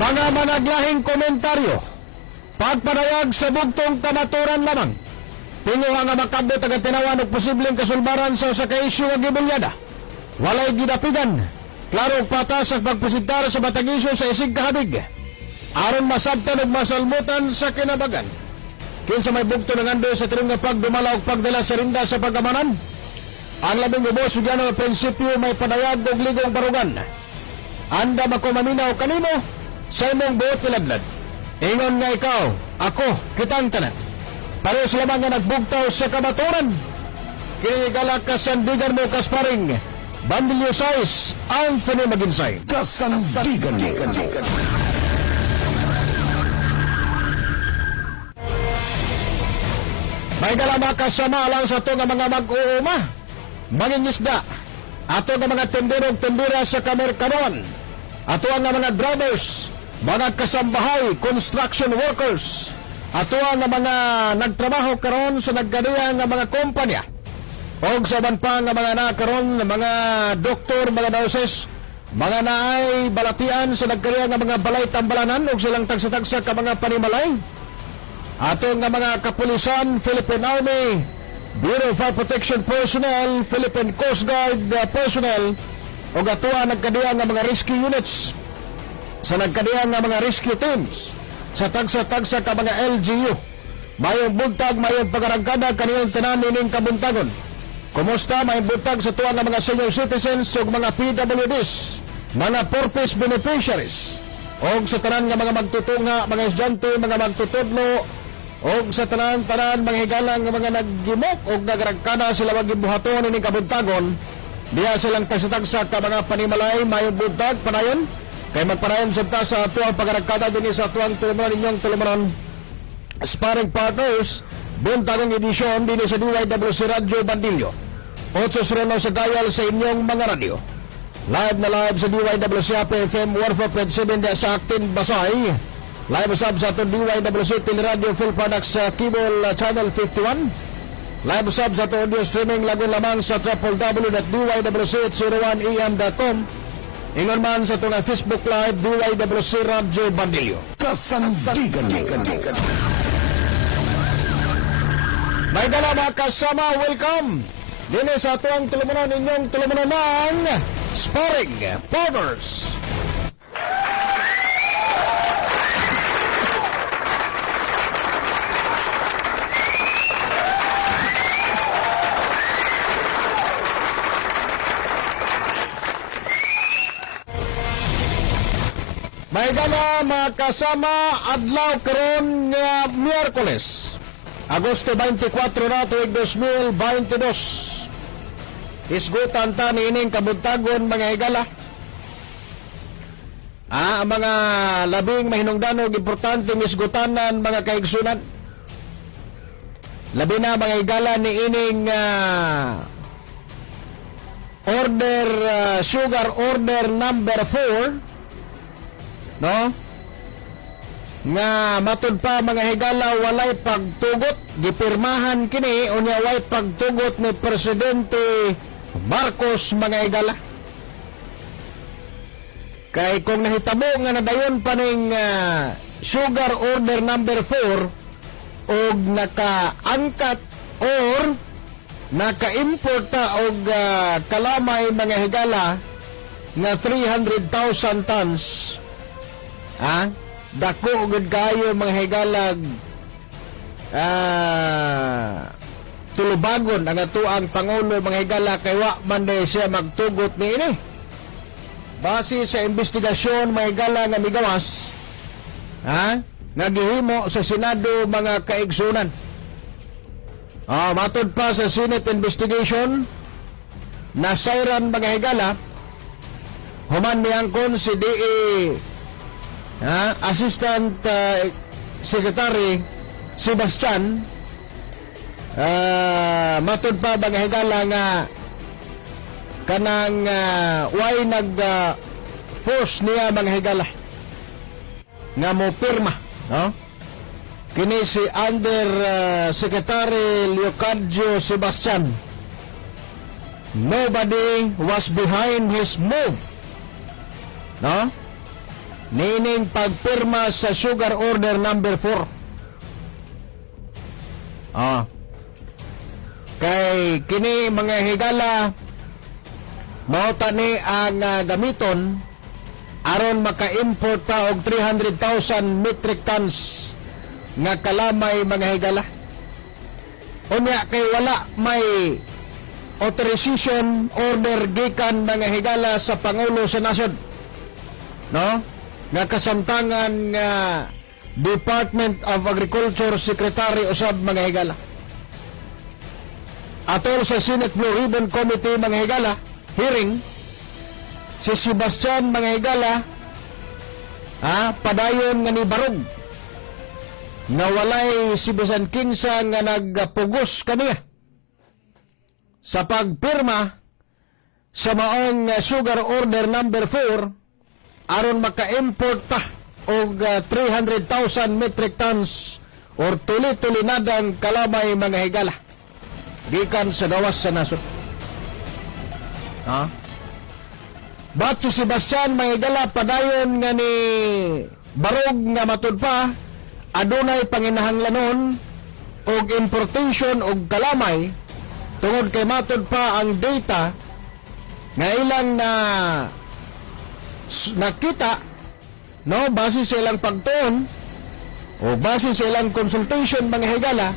Mga managlahing komentaryo, pagpadayag sa bugtong kamaturan lamang. Tingo nga makabot ang tinawan og posibleng kasulbaran sa usa ka isyu nga gibulyada. Walay gidapigan, klaro og patas ang pagpresentar sa matag isyu sa isig kahabig. Aron masabtan ug masalmutan sa kinabagan. Kinsa may bugto ng ando sa tirong nga pagdumala og pagdala sa rinda sa pagamanan. Ang labing ubos ug nga prinsipyo may padayag og ligong barugan. Anda makumaminaw kanimo sa imong buot iladlad. Ingon nga ikaw, ako, kitang tanan. Parehas lamang nga nagbugtaw sa kamaturan. Kinigalak kasandigan mo kasparing. Bandilyo size, Anthony Maginsay. Kasandigan mo. May galama kasama lang sa ito nga mga mag-uuma. Mangingisda. Ato nga mga tenderog tendera sa kamerkanuan. Ato nga mga drivers. Mga kasambahay, construction workers. Ato nga mga nagtrabaho karon sa nagkadiya nga mga kompanya. O sa ban pa nga mga nakaroon, mga doktor, mga nurses, mga naay balatian sa nagkadiya nga mga balay tambalanan o silang tagsa-tagsa ka mga panimalay. Ato nga mga kapulisan, Philippine Army, Bureau of Fire Protection Personnel, Philippine Coast Guard personnel, o atua nagkadiya nga mga rescue units, sa nagkadiya nga mga rescue teams, sa tagsa-tagsa ka mga LGU. Mayong buntag, mayong pagarangkada kaniyang tinanin kabuntagon. Kumusta mayong buntag sa tuwa nga mga senior citizens o mga PWDs, mga purpose beneficiaries, o sa tanan nga mga magtutunga, mga estudyante, mga magtutudlo, o sa tanan-tanan mga higalang nga mga naggimok o nagarangkada sila magibuhaton ni kabuntagon. Diya silang tagsa-tagsa ka mga panimalay, mayong buntag, panayon. Kay magpanayon sa tuwang pagarangkada din sa tuwang tulumanon ninyong tulumanon sparring partners. Buntagong edisyon din sa DYWC Radio Bandilyo. 8 Surono sa dial sa inyong mga radio. Live na live sa DYWC FM 104.7 sa Actin Basay. Live sub sa itong DYWC Teleradio Full Products sa Cable Channel 51. Live sub sa itong audio streaming lagun lamang sa www.dywc801am.com. Ingon man sa itong Facebook Live DYWC Radio Bandilyo. Kasandigan mo. May dala mga kasama, welcome! Dini sa tuwang tulumanon ninyong tulumanon ng Sparring Partners. May dala mga kasama, adlaw karon nga Miyerkules. Agosto 24 na tuig 2022. Isgutan ta ni ining kabuntagon mga higala. Ang mga labing mahinungdanog importanteng isgutanan mga kaigsunan. Labi na mga higala ni ining sugar order number 4. No? Nga matud pa mga higala walay pagtugot gipirmahan kini unya walay pagtugot ni Presidente Marcos mga higala. Kay kung nahitabo nga nadayon pa ning sugar order number 4 og nakaangkat or naka-import ta og kalamay mga higala nga 300,000 tons. Dako ugod kayo mga higalag tulubagon ang atuang Pangulo mga higala kay wa man day siya magtugot ni ini. Base sa investigasyon mga higala nga migawas nga gihimo sa Senado mga kaigsunan. Matod pa sa Senate investigation nasayran mga higala human miangkon si DE Assistant Secretary Sebastian matud pa mga higala nga kanang way nag force niya mga higala nga mo pirma, no? Kini si Under Secretary Leocadio Sebastian. Nobody was behind his move, no? nining pagpirma sa Sugar Order number 4. Kay kini mga higala mao tani ang gamiton aron maka-import ta og 300,000 metric tons nga kalamay mga higala. Unya kay wala may authorization order gikan mga higala sa Pangulo sa Nasod, no? Nga kasamtangan nga Department of Agriculture Secretary usab mga higala. Atol sa Senate Blue Ribbon Committee mga higala hearing, si Sebastian mga higala padayon nga ni barog nga walay si bisan kinsa nga nagpugos kaniya sa pagpirma sa maong Sugar Order number 4 aron maka-import ta og 300,000 metric tons or tuli-tulinadang kalamay mga higala gikan sa gawas sa nasod. Bat si Sebastian mga higala padayon nga ni barog nga matud pa adunay panginahanglanon og importation og kalamay tungod kay matud pa ang data nga ilang nakita, no, base sa ilang pagtuon o base sa ilang consultation mga higala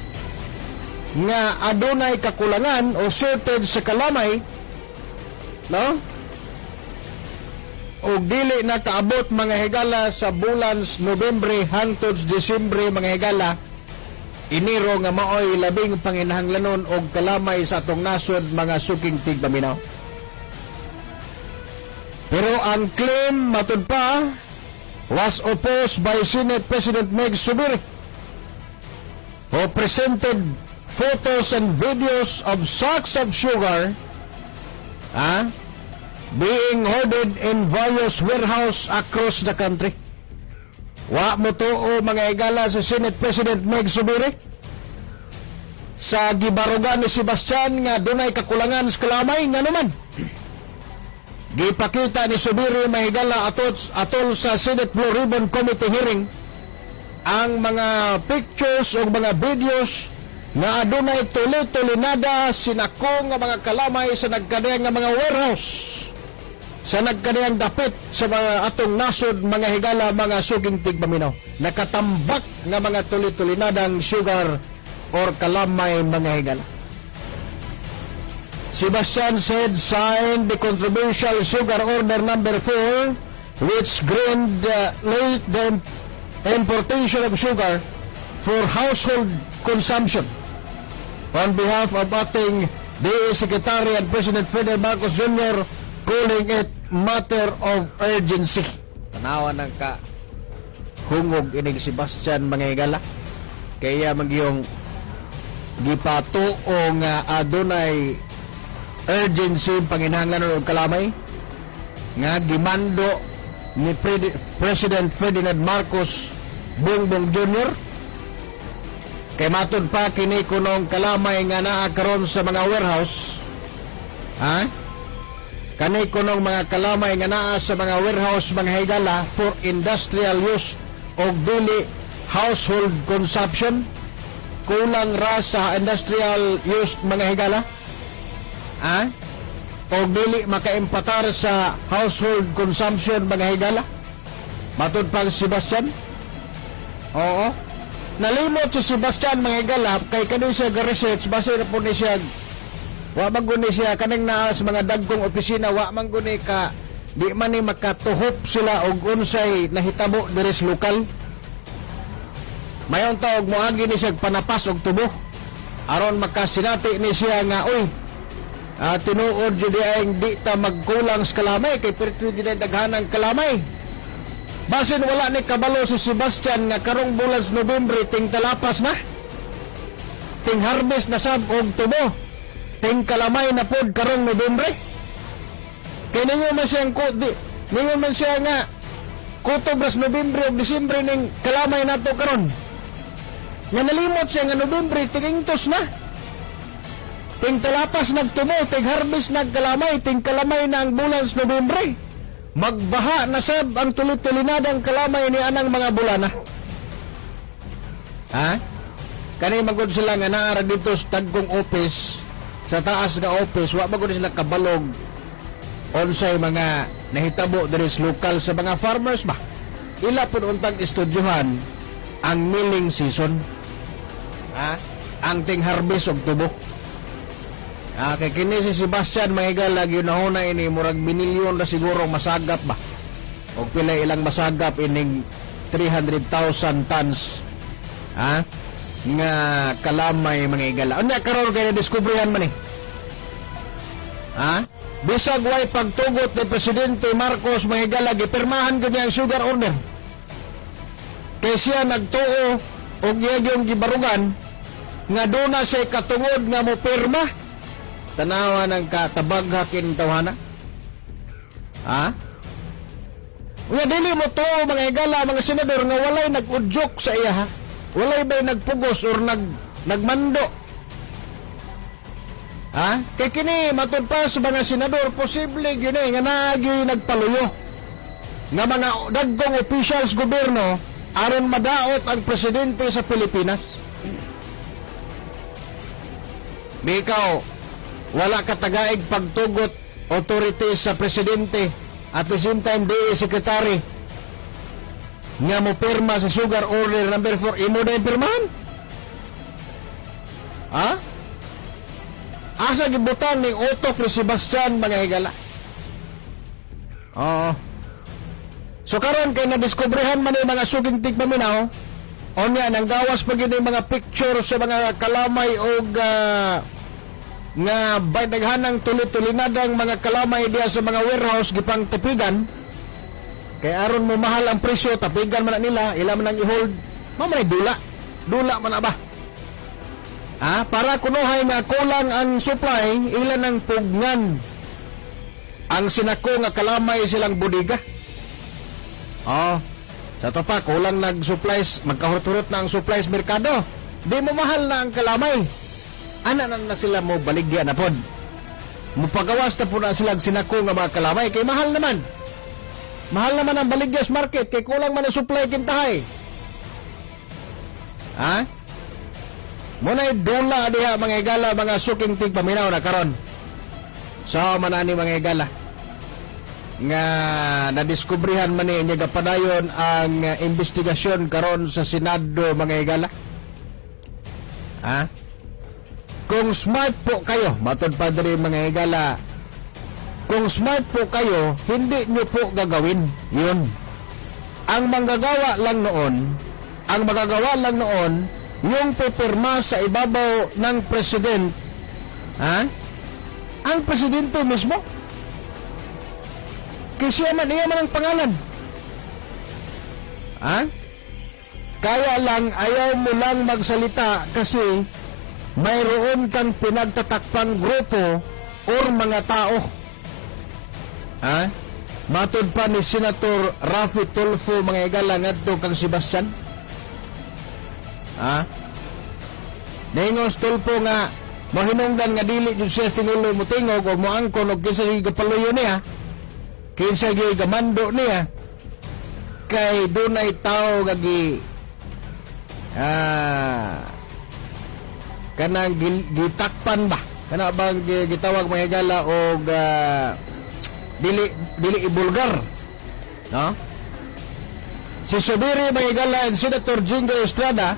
nga adunay kakulangan o shortage sa kalamay, no, o dili na kaabot mga higala sa bulan Nobyembre hangtod Disyembre mga higala Enero nga maoy labing panginahanglanon og kalamay sa atong nasod mga suking tigpaminaw. Pero ang claim matud pa was opposed by Senate President Meg Subiri, who presented photos and videos of sacks of sugar being hoarded in various warehouse across the country. Wa mo tuo mga higala sa Senate President Meg Subiri sa gibarugan ni Sebastian nga dunay kakulangan sa kalamay nga naman. Gipakita ni Subiri mga higala atol sa Senate Blue Ribbon Committee hearing ang mga pictures o mga videos nga adunay tuli-tulinada sinako nga mga kalamay sa nagkadayang nga mga warehouse sa nagkadayang dapit sa mga atong nasod mga higala mga suging tigpaminaw. Nakatambak nga mga tuli-tulinadang sugar or kalamay mga higala. Sebastian said signed the controversial Sugar Order number 4 which granted late the importation of sugar for household consumption on behalf of acting DA Secretary and President Ferdinand Marcos Jr. calling it matter of urgency. Tanawa ng ka hungog inig Sebastian mga higala kaya magyong gipatuo nga adunay urgency panginahanglanon og kalamay nga gimando ni President Ferdinand Marcos Bongbong Jr. kay matud pa kini kunong kalamay nga naa karon sa mga warehouse kani kunong mga kalamay nga naa sa mga warehouse mga higala for industrial use o dili household consumption, kulang ra sa industrial use mga higala o dili makaimpatar sa household consumption mga higala matud pang Sebastian. Oo, nalimot si Sebastian mga higala kay kani siya ga-research base na po ni siya wa man guni siya kaning naa sa mga dagkong opisina wa man guni ka di man ni makatuhop sila og unsay nahitabo diri sa lokal. Mayon ta og moagi ni siya panapas og tubo aron makasinati ni siya nga oy tinuod jud ang di ta magkulang sa kalamay kay perti jud daghanang kalamay. Basin wala ni kabalo si Sebastian nga karong bulan sa Nobyembre ting talapas na ting harvest na sab og tubo ting kalamay na pod karong Nobyembre. Kaya ninyo man siyang ninyo man siya nga kutob ras Nobyembre o Disyembre ning kalamay nato karon. Nga nalimot siya nga Nobyembre tingingtos na. Ting talapas nagtubo, ting harvest nagkalamay, ting kalamay na ang bulan sa Nobyembre. magbaha na sab ang tulit-tulinadang kalamay ni anang mga bulana. Ha? Kani magod sila nga naara dito sa tagkong office, sa taas nga office, wa magod sila kabalog unsay mga nahitabo diri sa lokal sa mga farmers ba. Ila pud untang estudyohan ang milling season. Ha? Ang ting harvest og tubo. Kay kini si Sebastian Mahigal lagi nahuna ini murag binilyon na siguro masagap ba. Og pila ilang masagap ining 300,000 tons. Ha? Nga kalamay mga igala. Unya karon kay nadiskubrihan man eh. Ha? Bisag way pagtugot ni Presidente Marcos mga igala gipirmahan ko niya ang sugar order. Kay siya nagtuo og iyang gibarugan nga duna say katungod nga mo pirma. Tanawa ng katabaghakin tawana. Ha? Unya dili mo to mga igala mga senador nga walay nag-udyok sa iya ha. Walay ba nagpugos or nagmando? Ha? Kay kini matud pa sa mga senador posible gyud nga naagi nagpaluyo nga mga dagkong officials gobyerno aron madaot ang presidente sa Pilipinas. Bikaw wala katagaig pagtugot authorities sa presidente at the same time DA secretary nga mo pirma sa sugar order number 4 imo na pirmahan? Ha? Asa gibutan ni utok ni Sebastian mga higala? Oo. So karon kay nadiskobrehan man yung mga suging tigpaminaw, onya nang gawas pa gyud mga picture sa mga kalamay og nga daghanang tulit-tulinadang mga kalamay diya sa mga warehouse gipang tipigan. Kaya aron mo mahal ang presyo, tapigan man na nila, ila man ang i-hold, mamanay dula man na ba? Para kunuhay nga kulang ang supply, ilan ang pugnan ang sinako nga kalamay silang budiga. Sa to pa, kulang nag-supplies, magkahurot-hurot na ang supplies merkado. Di mo mahal na ang kalamay. Ana na sila mo baligya na pod. Mupagawas na po na silang sinako nga mga kalamay, kay mahal naman. Mahal naman ang baligyas market kay kulang man ang supply kintahay. Ha? Muna'y dula diha mga igala mga suking tigpaminaw na karon. So manani mga igala nga nadiskubrihan man niya gapadayon ang investigasyon karon sa Senado mga igala. Ha? Kung smart po kayo, matod pa diri mga igala, kung smart po kayo, hindi nyo po gagawin yun. Ang magagawa lang noon, yung pipirma sa ibabaw ng president, ang presidente mismo. Kasi iya man ang pangalan. Kaya lang, ayaw mo lang magsalita kasi mayroon kang pinagtatakpang grupo or mga tao. Matod pa ni Senator Raffy Tulfo mga igala ngadto kang Sebastian. Ningos Tulfo nga mahinungdan nga dili jud siya tinulo mo tingog o moangkon og kinsa gyud gapaluyo niya. Kinsa gyud gamando niya. Kay dunay tao nga kanang gitakpan ba? Kana bang gitawag mga igala og dili ibulgar, no? Si Subiri Mayigala and Senator Jingo Estrada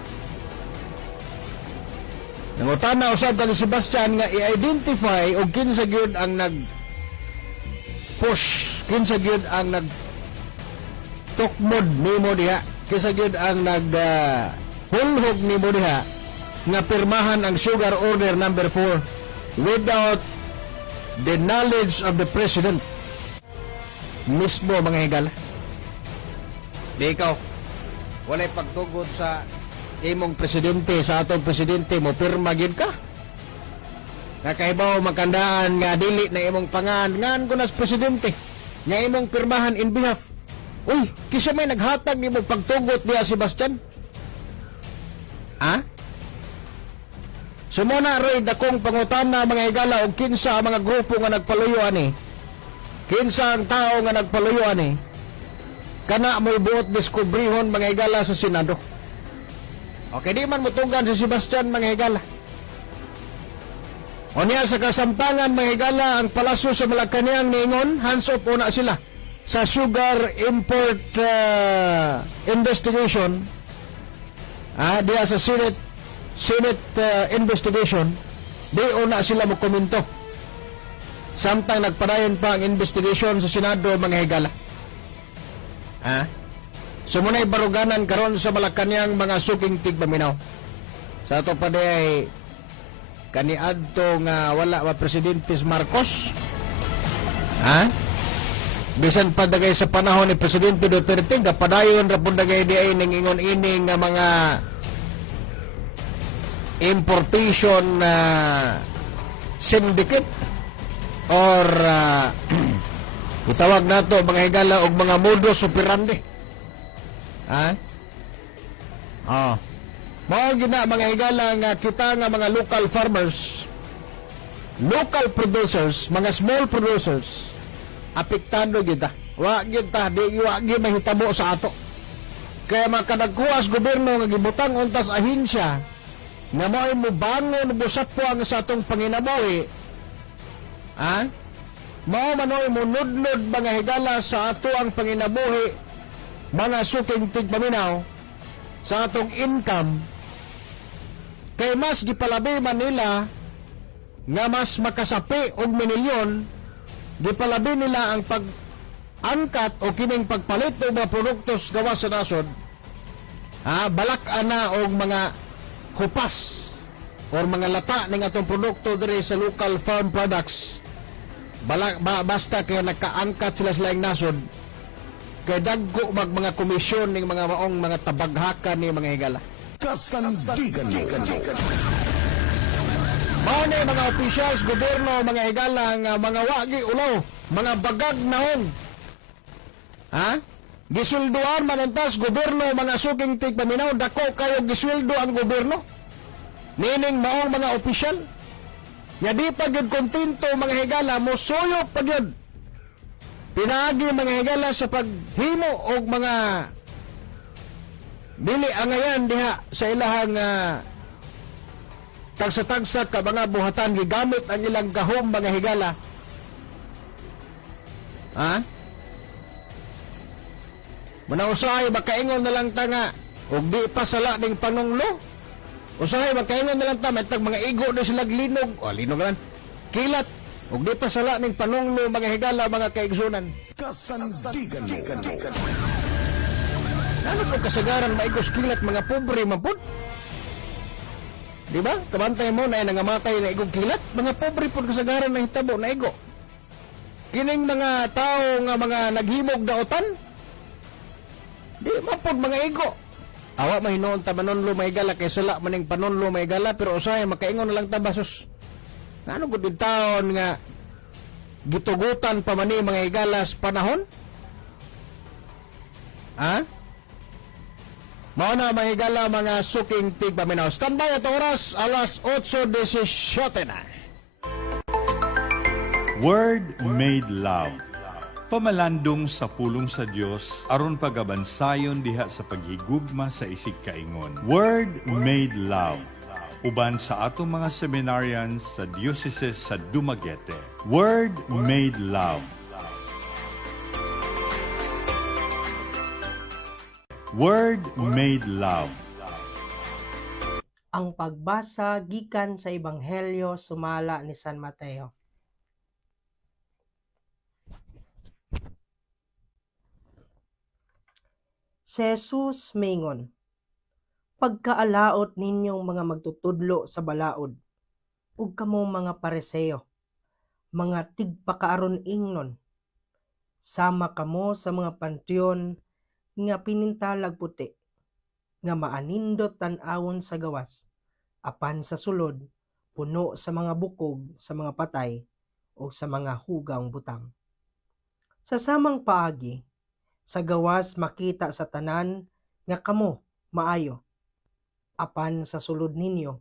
nangutana usab kang Sebastian nga i-identify og kinsa gyud ang push, kinsa gyud ang tukmod nimo diha, kinsa gyud ang hulhog nimo diha nga pirmahan ang sugar order number 4 without the knowledge of the president mismo mga higala. Di ikaw walay pagtugod sa imong presidente, sa atong presidente mo pirma gyud ka. Nakahibaw magkandaan nga dili na imong ngan ko nas presidente nga imong pirmahan in behalf. Uy, kisa may naghatag nimo pagtugot diya Sebastian? Sumuna roy dakong pangutana mga higala og kinsa ang mga grupo nga nagpaluyo ani kinsa ang tao nga nagpaluyo ani kana may buot diskubrihon mga higala sa Senado. Okay, di man mutugan si Sebastian mga higala. O niya sa kasamtangan mga higala, ang palasyo sa Malacañang niingon, hands off una sila sa sugar import investigation. Diya sa Senate investigation, di una sila mo komento. Samtang nagpadayon pa ang investigation sa Senado mga higala. So muna'y baruganan karon sa Malacañang mga suking tigpaminaw. Sa ato pa ay kaniadto nga wala ba Presidente Marcos. Bisan pa dagay sa panahon ni Presidente Duterte, padayon ra pud dagay di ay ningingon ining nga mga importation syndicate or itawag nato mga higala og mga modus operandi. Mao gina mga higala nga kita nga mga local farmers, local producers, mga small producers, apektado kita. Wa kita di mahitabo sa ato. Kaya makadagkuas gobyerno nga gibutang untas ahinsya nga mo'y mubangon busat po ang sa atong panginabuhi. Mao manoy munudnod mga higala sa ato ang panginabuhi, mga suking tigpaminaw sa atong income. Kay mas gipalabi man nila nga mas makasapi og minilyon, gipalabi nila ang pag-angkat o kining pagpalit og mga produktos gawas sa nasod, balak ana og mga hupas or mga lata ning atong produkto diri sa local farm products. Basta kaya nakaangkat sila nasod, kay dagko mga komisyon ning mga maong mga tabaghakan ni mga higala. Kasandigan mo. Mao ni mga officials, gobyerno, mga higala nga mga wagi ulaw, mga bagag naon. Gisulduan manantas gobyerno, mga suking tigpaminaw, dako kayo gisuldo ang gobyerno. Nining maong mga opisyal. Nga di pa gyud kontento mga higala, mo suyop pa gyud. Pinaagi mga higala sa paghimo og mga dili angayan diha sa ilahang tagsa-tagsa ka mga buhatan, gigamit ang ilang gahom mga higala. Manausahay makaingon na lang ta nga og di pa sala ning panunglo. Usahay makaingon na lang ta tag mga igo na sila linog. Linog lan. Kilat og di pa sala ning panunglo mga higala, mga kaigsunan. Kasandigan mo. Ano po kasagaran maigos kilat mga pobre mapod? Di ba? Kabantay mo na nangamatay na igong kilat, mga pobre po kasagaran na hitabo na igo. Kining mga tao nga mga naghimog daotan, di mapod mga igo. Awa mahinoon ta manonlo may gala kay sala maning panonlo may gala, pero usahay makaingon na lang ta basos. Ngano gud din taon nga gitugutan pa man ni mga igalas panahon? Mao na mga higala, mga suking tigpaminaw. Standby at oras, alas 8:17 na. Word Made Love. Pamalandong sa pulong sa Dios aron pagabansayon diha sa paghigugma sa isig kaingon. Word Made Love. Uban sa atong mga seminarians sa Diocese sa Dumaguete. Word Made Love. Word Made Love. Ang pagbasa gikan sa Ebanghelyo sumala ni San Mateo. Si Jesus mingon, pagkaalaot ninyong mga magtutudlo sa balaod, ug kamo mga Pariseo, mga tigpakaaron ingnon, sama kamo sa mga panteon nga pinintalag puti, nga maanindot tan-awon sa gawas, apan sa sulod, puno sa mga bukog, sa mga patay, o sa mga hugang butang. Sa samang paagi, sa gawas makita sa tanan nga kamo maayo, apan sa sulod ninyo,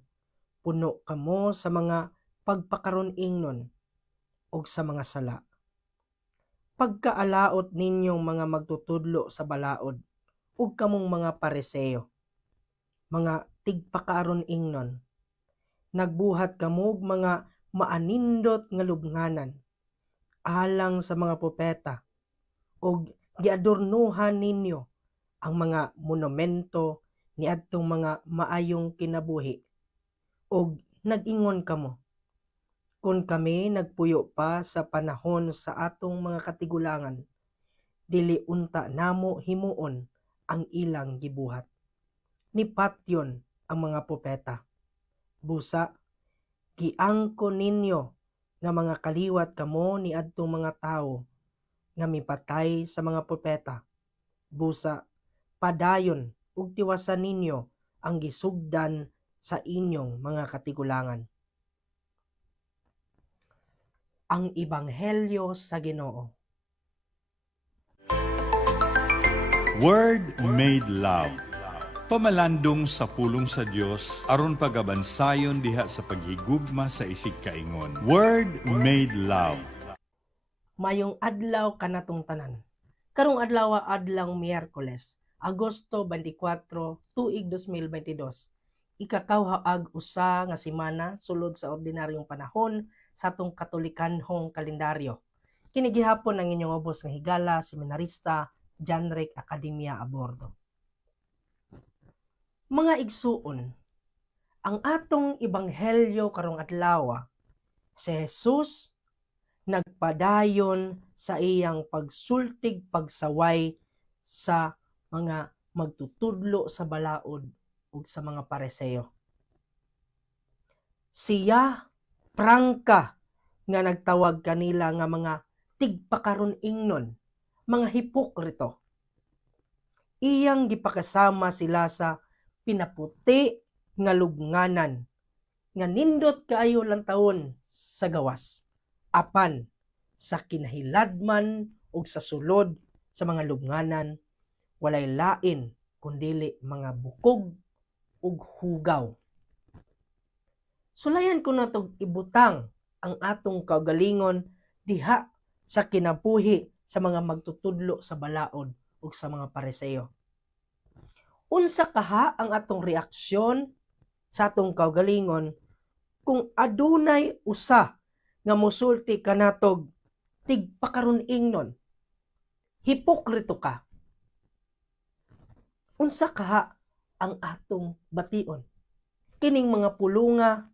puno kamo sa mga pagpakaron ingnon, o sa mga sala. pagkaalaot ninyong mga magtutudlo sa balaod, ug kamong mga Pariseo, mga tigpakaaron ingnon, nagbuhat kamog mga maanindot nga lubnganan, alang sa mga propeta, ug giadornuhan ninyo ang mga monumento ni adtong mga maayong kinabuhi, ug nag-ingon kamo, kung kami nagpuyo pa sa panahon sa atong mga katigulangan, dili unta namo himuon ang ilang gibuhat. Ni patyon ang mga propeta. Busa, giangko ninyo nga mga kaliwat kamo ni adtong mga tawo nga mipatay sa mga propeta. Busa, padayon ug tiwasan ninyo ang gisugdan sa inyong mga katigulangan. Ang Ebanghelyo sa Ginoo. Word made love. Pamalandong sa pulong sa Dios aron pagabansayon diha sa paghigugma sa isig kaingon. Word made love. Mayong adlaw kanatong tanan. Karong adlaw adlaw Miyerkules, Agosto 24, tuig 2022. Ikakawhaag usa nga semana sulod sa ordinaryong panahon sa atong Katolikanhong kalendaryo. Kini gihapon ang inyong ubos nga higala, seminarista, Janric Academia Abordo. Mga igsuon, ang atong ebanghelyo karong adlaw, si Jesus nagpadayon sa iyang pagsultig pagsaway sa mga magtutudlo sa balaod ug sa mga Pariseo. Siya prangka nga nagtawag kanila nga mga tigpakaron ingnon, mga hipokrito. Iyang gipakasama sila sa pinaputi nga lubnganan nga nindot kaayo lang taon sa gawas, apan sa kinahiladman ug sa sulod sa mga lubnganan walay lain kundili mga bukog ug hugaw. Sulayan ko natog ibutang ang atong kaugalingon diha sa kinabuhi sa mga magtutudlo sa balaod ug sa mga Pariseo. Unsa kaha ang atong reaksyon sa atong kaugalingon kung adunay usa nga mosulti kanatog tigpakaron ingnon, hipokrito ka? Unsa kaha ang atong bation? Kining mga pulunga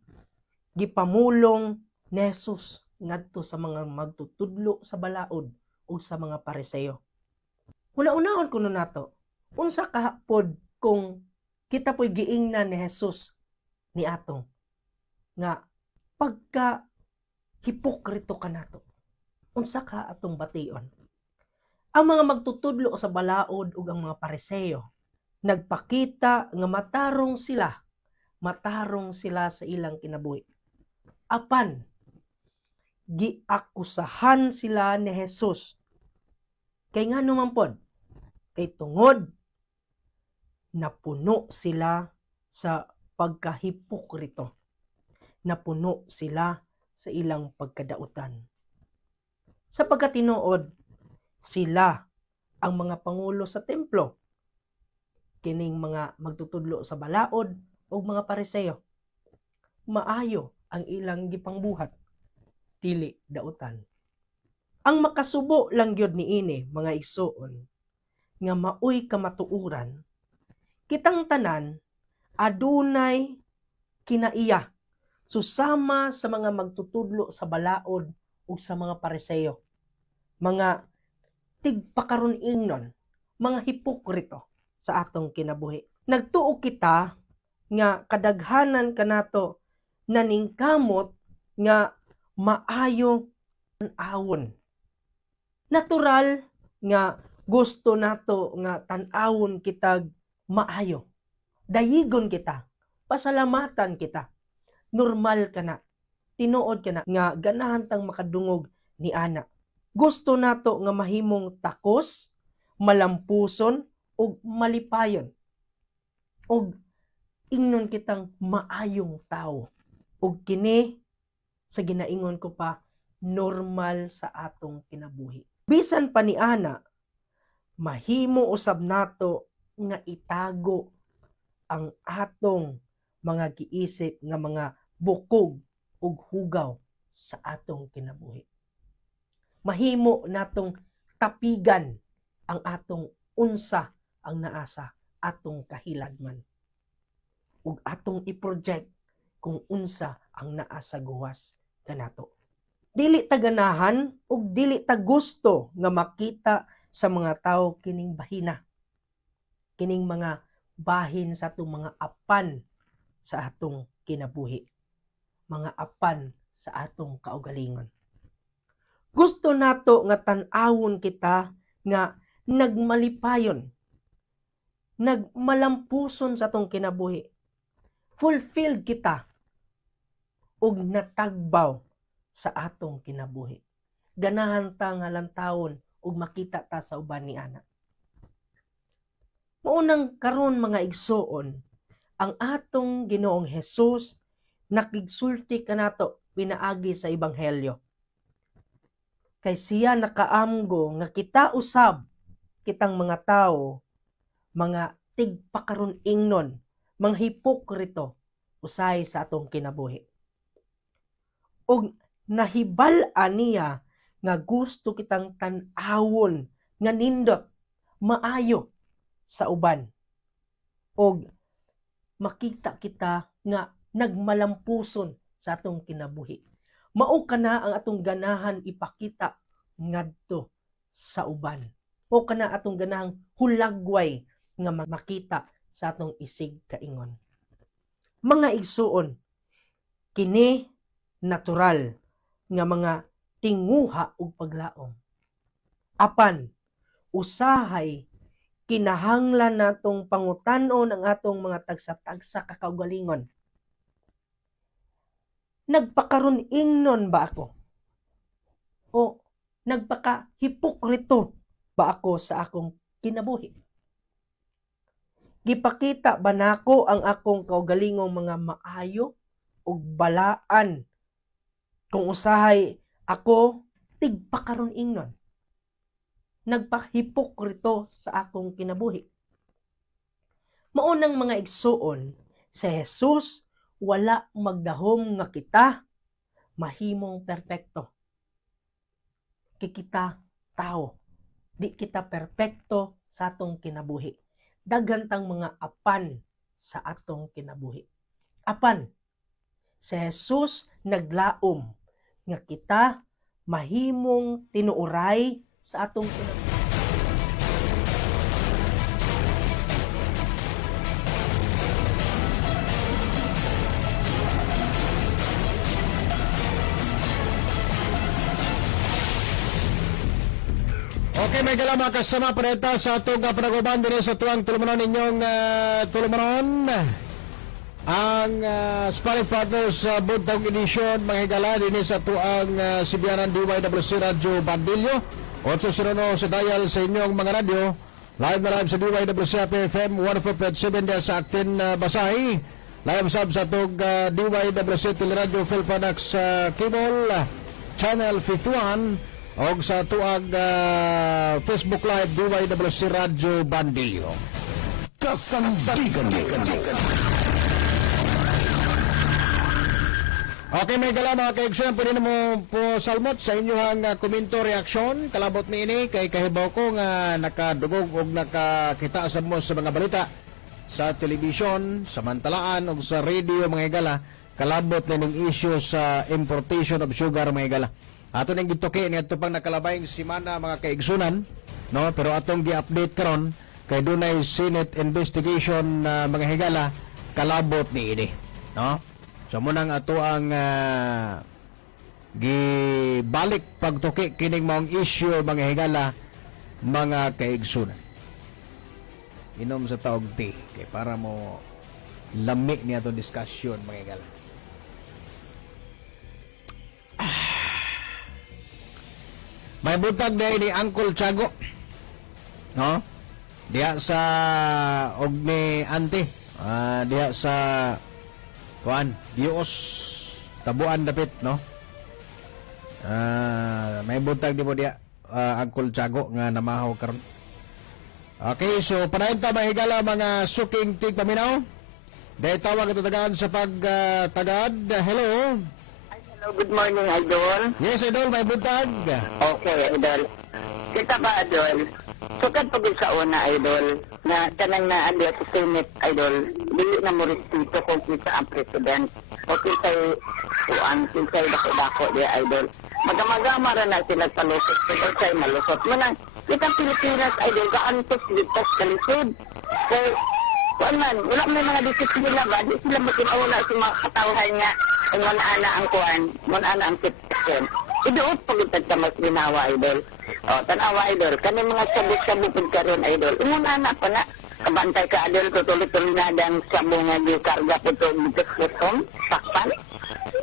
gipamulong ni Jesus ngadto sa mga magtutudlo sa balaod o sa mga Pariseo. Una-unahon kuno nato, unsa kahapod kung kita po'y giingnan ni Jesus ni atong nga pagka hipokrito ka nato. Unsa ka atong bation? Ang mga magtutudlo sa balaod ug ang mga Pariseo nagpakita nga matarong sila sa ilang kinabuhi. Apan giakusahan sila ni Jesus. Kay ngano man pod? Kay tungod napuno sila sa pagkahipokrito. Napuno sila sa ilang pagkadautan. Sa pagkatinuod, sila ang mga pangulo sa templo. Kining mga magtutudlo sa balaod o mga Pariseo. Maayo ang ilang gipangbuhat, dili dautan. Ang makasubo lang gyud niini mga igsuon nga maoy kamatuuran, kitang tanan adunay kinaiya susama sa mga magtutudlo sa balaod ug sa mga Pariseo, mga tigpakaron ingnon, mga hipokrito sa atong kinabuhi. Nagtuo kita nga kadaghanan kanato naningkamot nga maayo tan-awon. Natural nga gusto nato nga tan-awon kitag maayo. Dayigon kita, pasalamatan kita. Normal ka na. Tinuod ka na nga ganahan tang makadungog ni ana. Gusto nato nga mahimong takos, malampuson ug malipayon. Ug ingnon kitang maayong tao. Ug kini sa ginaingon ko pa normal sa atong kinabuhi. Bisan pa ni ana, mahimo usab nato nga itago ang atong mga giisip nga mga bukog ug hugaw sa atong kinabuhi. Mahimo natong tapigan ang atong unsa ang naa sa atong kahilagman. Ug atong i-project kung unsa ang naa sa guwas kanato. Dili ta ganahan ug dili ta gusto nga makita sa mga tawo kining bahina. Kining mga bahin sa atong mga apan sa atong kinabuhi. Mga apan sa atong kaugalingon. Gusto nato nga tan-awon kita nga nagmalipayon, nagmalampuson sa atong kinabuhi. Fulfilled kita ug natagbaw sa atong kinabuhi. Ganahan ta nga lantawon ug makita ta sa uban ni ana. Maunang karon mga igsoon, ang atong Ginoong Hesus nakigsulti kanato pinaagi sa ebanghelyo. Kay siya nakaamgo nga kita usab kitang mga tao, mga tigpakaron ingnon, mga hipokrito usay sa atong kinabuhi. Og nahibal-an niya nga gusto kitang tan-awon nga nindot, maayo sa uban. Og makita kita nga nagmalampuson sa atong kinabuhi. Mao kana ang atong ganahan ipakita ngadto sa uban. O kana atong ganahang hulagway nga makita sa atong isig kaingon. Mga igsuon, kini natural nga mga tinguha ug paglaom. Apan usahay kinahanglan natong pangutanon ang atong mga tagsa-tagsa kakaugalingon. Nagpakaron ingnon ba ako? O nagpaka-hipokrito ba ako sa akong kinabuhi? Gipakita ba nako ang akong kaugalingong mga maayo ug balaan kung usahay ako tigpakaron ingnon? Nagpahipokrito sa akong kinabuhi. Maunang mga igsuon, si Jesus wala magdahom nga kita mahimong perpekto. Kikita tao, di kita perpekto sa atong kinabuhi. Dagantang mga apan sa atong kinabuhi. Apan, si Jesus naglaom nga kita mahimong tinuuray sa atong kinabuhi. Okay, may kalama kasama pareta sa itong panaguban din sa tuwang tulumanon ninyong tulumanon. Ang Sparring Partners Buntag Edition, mga higala din sa tuwang Sibianan DYWC Radio Bandilyo. 809 sa dial sa inyong mga radio. Live na live sa DYWC FM 104.7 din sa Actin Basahi. Live sab sa itong DYWC Teleradio Phil Products Cable Channel 51. O sa tuag Facebook Live DYWC Radio Bandilyo. Kasandigan mo. Okay, may gala mga kaigsoon, pwede na mo po salmot sa inyong komento, reaksyon, kalabot ni ini, kay kahibaw ko nga nakadugog o nakakita sa mo sa mga balita sa telebisyon, sa mantalaan o sa radio mga higala, kalabot na ng issue sa importation of sugar mga higala. Ato nang gituki ni ato pang nakalabayng simana mga kaigsunan, no? Pero atong gi-update karon kay dunay Senate investigation mga higala kalabot ni ini, no? So munang ato ang gibalik pagtuki kining maong issue mga higala mga kaigsunan. Inom sa taog tea kay para mo lami ni atong discussion mga higala. May butag na ni Uncle Tiago, no? Diya sa og ni Ante, diya sa kuan, Dios tabuan dapit, no? May butag di mo diya Uncle Tiago nga namahaw karon. Okay, so panayon ta mahigala mga suking tig paminaw. Dahil tawag ito tagaan sa pagtagad. Hello. Hello, good morning, Idol. Yes, Idol, may buntag. Okay, Idol. Kita ba, Idol? Sukat pag sa una, Idol, na kanang na adya sa Senate, Idol, dili na mo respeto kung kita ang President. O kinsa'y dako-dako diya, Idol. Magamagama rin na sila sa lusot. Kung sa'y malusot. Manang, kita Pilipinas, Idol, kaantos litas kalisod. Kaya, wala may mga disiplina ba? Di sila makinauna sa mga katawhan niya kung manaana ang kuhan, manaana ang sitwasyon. Iduot pagutad ka mas ginawa, Idol. O, tanawa, Idol. Kani mga sabu-sabu pagkaroon, Idol. Imunana pa na. Kabantay ka, Idol, tutuloy-tuloy na ang sabu nga di karga po ito bitis-bitong, sakpan.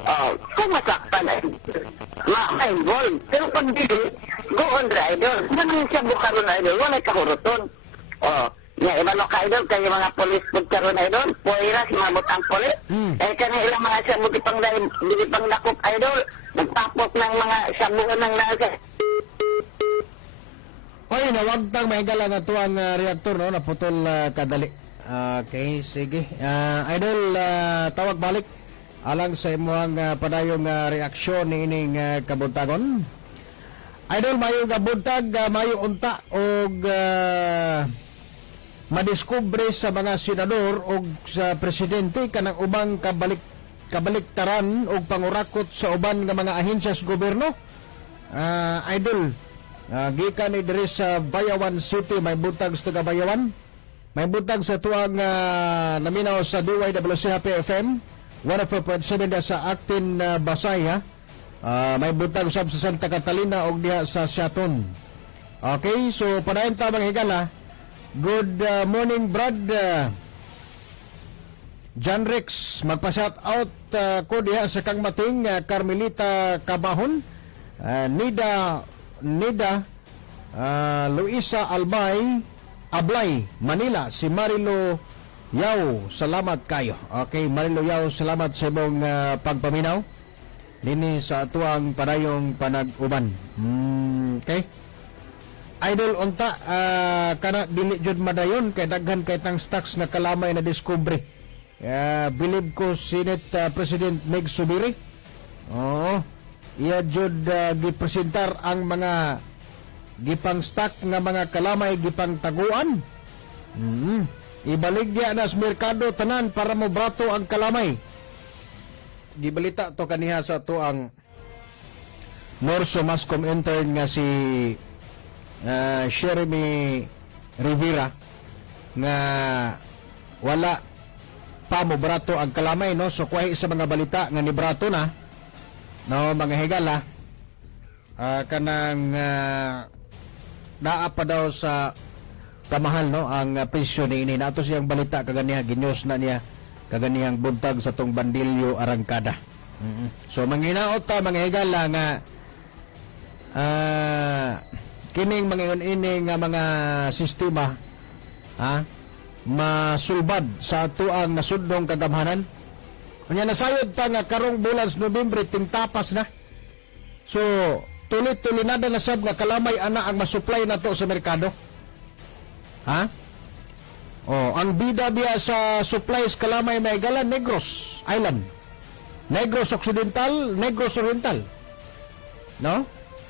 O, kung masakpan, Idol, ma-involve. Pero pag dili, go on, Idol. Ganun sabu karoon, Idol. Wala kahuruton. O, ya, ibano ka, Idol, kaya mga polis pagkaroon, Idol, puwira, simabot ang polis. Eh, kanya ilang mga sabu di pang nakop, Idol, nagtapos ng mga sabuhan ng nasa. Oy, nawagtang mahigala nga tuwang reaktor, no? Naputol kadali. Okay, sige. Idol, tawag balik. Alang sa imuhang padayong reaksyon ni ining kabuntagon. Idol, mayo nga buntag, mayo unta, og madiskubre sa mga senador o sa presidente kanang ubang kabaliktaran o pangurakot sa uban nga mga ahensya sa gobyerno. Idol, gikan ni diri sa Bayawan City, may buntag sa taga Bayawan, may buntag sa tuwang naminaw sa DYWC Happy FM 104.7 sa Actin Basay, ha. May buntag sab sa Santa Catalina o diha sa Siaton. Okay, so panayon ta mga higala. Good morning, Brad. John Rex, magpa-shout out ko diha sa Kang Mating, Carmelita Cabahon, Nida Luisa Ablay, Manila, si Marilo Yao, salamat kayo. Okay, Marilo Yao, salamat sa imong pagpaminaw nini sa atuang padayong panag-uban. Okay. Idol, unta, kana dili jud madayon kay daghan kay tang stocks na kalamay na discovery. Believe ko Senate President Meg Subiri. Oo. Iya jud gipresentar ang mga gipang stock nga mga kalamay gipang taguan. Ibalik diya na sa merkado tanan para mo brato ang kalamay. Gibalita to kaniha sa to ang Norso Mascom intern nga si Jeremy Rivera nga wala pa mo brato ang kalamay, no? So kuhay sa mga balita nga ni brato na, no, mga higala, kanang naa pa daw sa kamahal, no, ang presyo ni ini. Nato siyang balita kaganiya ginews na niya kaganiyang buntag sa tong Bandilyo Arangkada. So manginaot ta mga higala nga kining mga ini nga mga sistema masulbad sa atuang nasudnong kadamhanan. Unya nasayod pa nga karong bulan sa Nobyembre tingtapas na. So tulit-tulinada na sab nga kalamay ana ang masupply nato sa merkado. Ang bida biya sa supplies kalamay may gala Negros Island, Negros Occidental, Negros Oriental. No?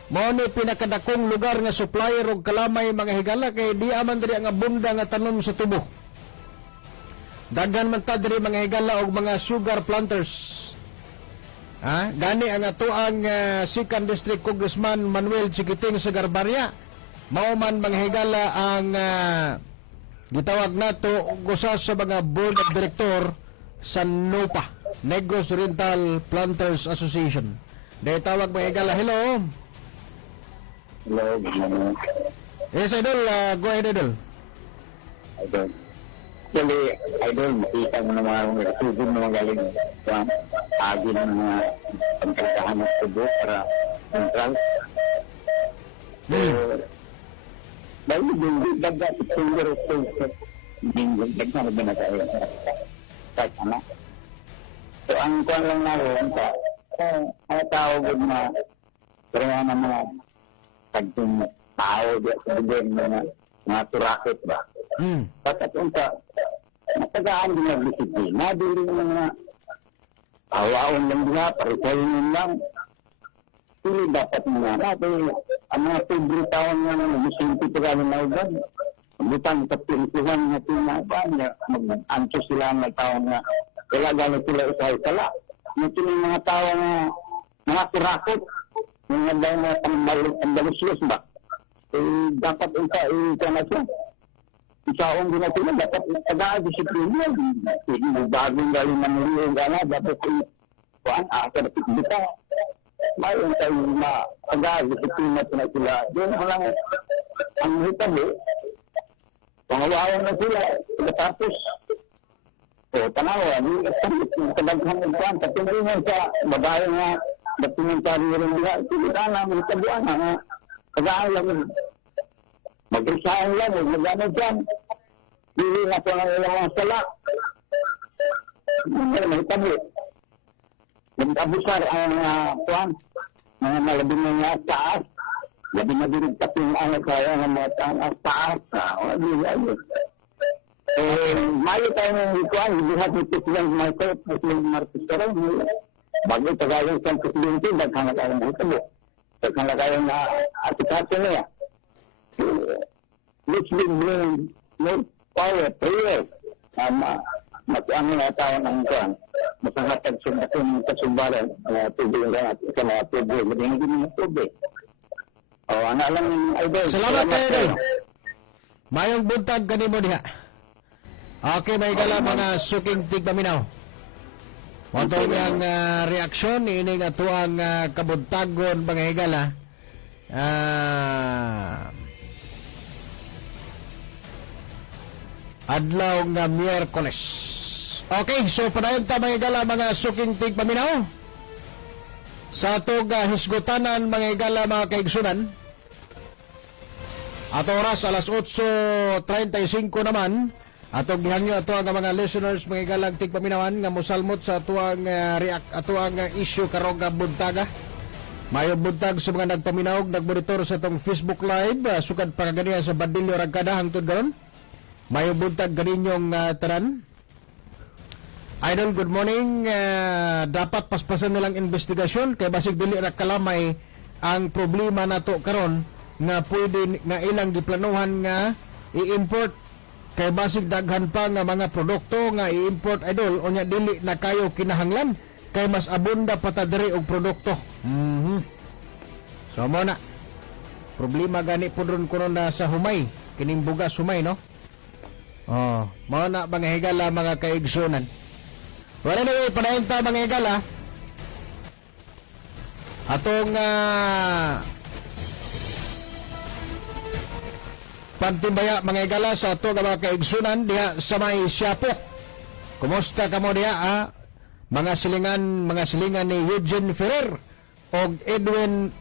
Mao ni pinakadakong lugar nga supplier og kalamay mga higala kay di aman diri ang abunda nga tanom sa tubo. Daghan man ta diri mga higala og mga sugar planters. Gani ang atoang Second District Congressman Manuel Chiquiting sa Garbaria. Mao man mga higala ang gitawag nato og usa sa mga board of director sa NOPA, Negros Oriental Planters Association. Dahil tawag mga higala, hello. Hello, good morning. Yes, Idol. Go ahead, Idol. Idol. Actually, Idol, makita mo na mga tubig na magaling sa agi ng mga pagkakahan ng tubo para central. So, dahil yung dagat siguro yung dagat na tayo sa sana. So, ang kuwan lang naroon sa ang tawag na kaya ng mga Kaging tao di sa bigyan mga turakot ba. Pagkapunta, matagaan din ang disiplina, dili mga awaon lang diha, parikayin lang. Hindi dapat mga natin, ang mga pobre tao nga nag-isinti pa kami na ubad. Butang kapilikuhan na tinabaan niya, mag-anso sila ng tao nga, wala gano'n sila isa-isala. Ito yung mga tao nga, mga turakot, mga daw na pang-dalusyos ba? Eh, dapat ika na siya. Isaon din na sila, dapat taga-disiplina. Bagong galing ng mga gana, dapat kuhaan, akar-dita. Mayroon tayong taga-disiplina na sila. Doon na lang, ang hitabo, pangawawan na sila, tapos, tanawa, kadaghan ng kuhaan, katinginan sa babae nga, dokumentary rin nila, kita namin tabuan nga, tagaan lang, mag-resign lang, mag-gamit yan, hindi na po ng ilang mga sala, may tabi, nag-abusar ang kuhaan, mga malabing mga taas, labi na din kaping ang kaya ng mga taas, mayo tayo ng ikuan, lihat ni President Marcos, President Marcos Caron, bago tagalang sa Presidente, daghang na tayong utabo. Daghang na tayong atikasyon niya. Which will bring more power, prayer, matiang na tao ng ikuan. Masangatag sa ating kasumbaran, tubig sa mga tubig, hindi mga tubig. Ano lang, Idol. Salamat kayo, Idol. Mayong buntag kanimo diha. Okay, may gala mga suking tigpaminaw. Wato niyang reaksyon, ini nga tuang kabuntagon mga higala. Adlaw nga Miyerkules. Okay, so padayon ta mga higala mga suking tigpaminaw. Sa atong hisgutanan mga higala mga kaigsunan. At oras alas 8:35 naman. Atong gihangyo ato ang mga listeners mga galang tigpaminawan nga mosalmot sa atuang issue karong buntaga. Mayo buntag sa mga nagpaminaw, nagmonitor sa atong Facebook Live, sukad pa ganiya sa Badilyo Ragkada hangtod karon. Mayo buntag ganinyong tanan. Idol, good morning. Dapat paspasan nilang investigasyon kay basig dili ra kalamay ang problema nato karon nga pwede nga ilang giplanuhan nga i-import kay basig daghan pa nga mga produkto nga i-import, Idol, unya dili na kayo kinahanglan kay mas abunda pa ta diri og produkto. So mo na problema gani po ron kuno na sa humay kining bugas humay, no? Mao na mga higala mga kaigsunan. Well, anyway, padayon ta mga higala atong pagtimbaya mga higala sa ato nga mga kaigsunan diha sa may Siapo. Kumusta kamo diha mga silingan ni Eugene Ferrer og Erwin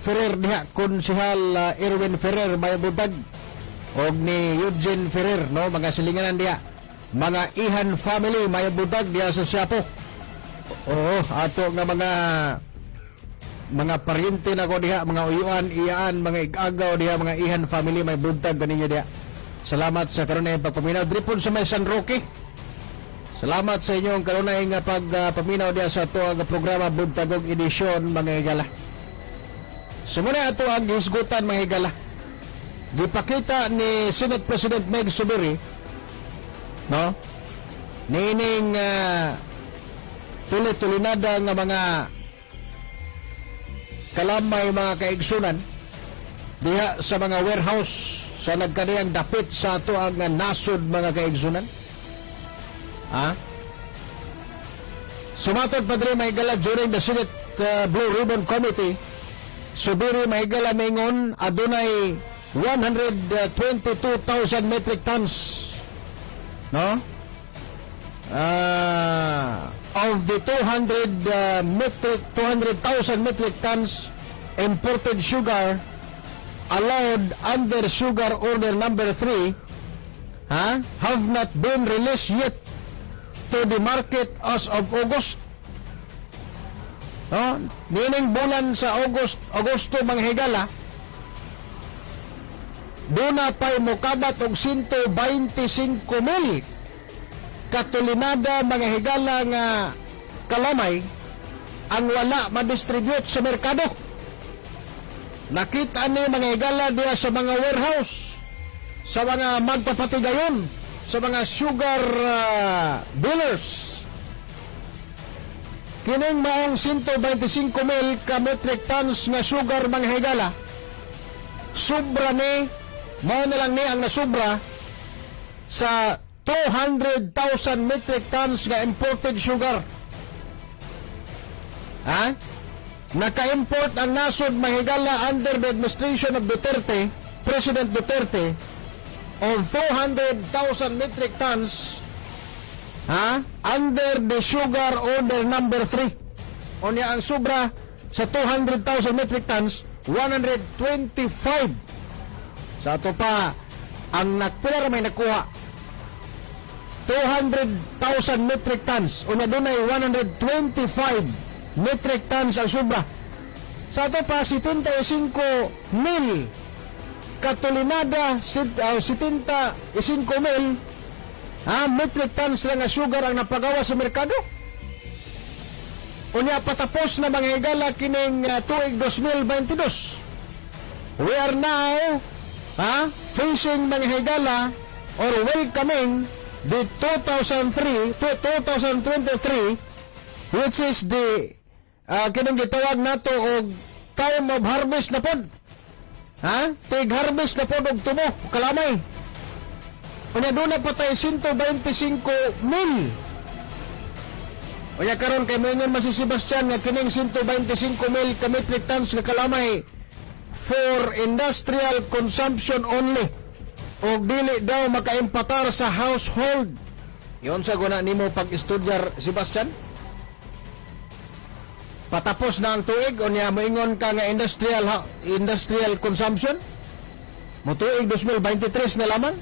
Ferrer diha, Konsehal Erwin Ferrer may butag og ni Eugene Ferrer, no, mga silinganan diha, mga Ihan family may butag diha sa Siapo. Ato nga mga paryente na ko diha, mga uyuan, iyaan, mga igagaw diha, mga Ihan family may buntag ganinyo diha. Salamat sa karunay pagpaminaw dripon sa may San Roque. Salamat sa inyong karunay nga pagpaminaw diha sa ato ang programa Buntagog Edisyon mga higala. Sumuna ato ang hisgutan mga higala. Gipakita ni Senate President Meg Subiri, no, nining tuloy-tulinada nga mga kalamay mga kaigsunan diha sa mga warehouse sa nagkaniyang dapit sa ato ang nasod mga kaigsunan. Sumatod pa diri may gala during the Senate Blue Ribbon Committee, Subiri may gala mingon adunay 122,000 metric tons, no? Of the 200,000 metric tons imported sugar allowed under sugar order number 3 have not been released yet to the market as of August. Nining bulan sa Agosto mga higala duna pa'y mokabat og 125,000 katulinada mga higala nga kalamay ang wala ma-distribute sa merkado. Nakita ni mga higala diya sa mga warehouse, sa mga magpapatigayon, sa mga sugar dealers. Kining maong 125,000 ka metric tons nga sugar mga higala, sobra ni, mao na lang ni ang nasubra sa 200,000 metric tons nga imported sugar. Ha? Naka-import ang nasod mahigala under the administration of Duterte, President Duterte, of 200,000 metric tons, ha? Under the sugar order number 3. O niya ang sobra sa 200,000 metric tons, 125. Sa ato pa, ang nakpila may nakuha 200,000 metric tons. O niya dunay 125 metric tons ang sobra. Sa ato pa, 75,000 katulinada, 75,000 metric tons lang nga sugar ang napagawa sa merkado. Unya patapos na mga higala kining tuig 2022. We are now facing mga higala or welcoming the 2023, which is the kinong gitawag nato og time of harvest na pod. Tig harvest na pod og tubo, kalamay. Unya doon na patay 125,000. Unya karon kay Mayor man si Sebastian nga kining 125,000 ka metric tons nga kalamay for industrial consumption only. Og dili daw makaimpatar sa household. Yon sa guna nimo pag-estudyar, Sebastian? Patapos na ang tuig, unya moingon ka nga industrial consumption? Mo tuig 2023 na lamang?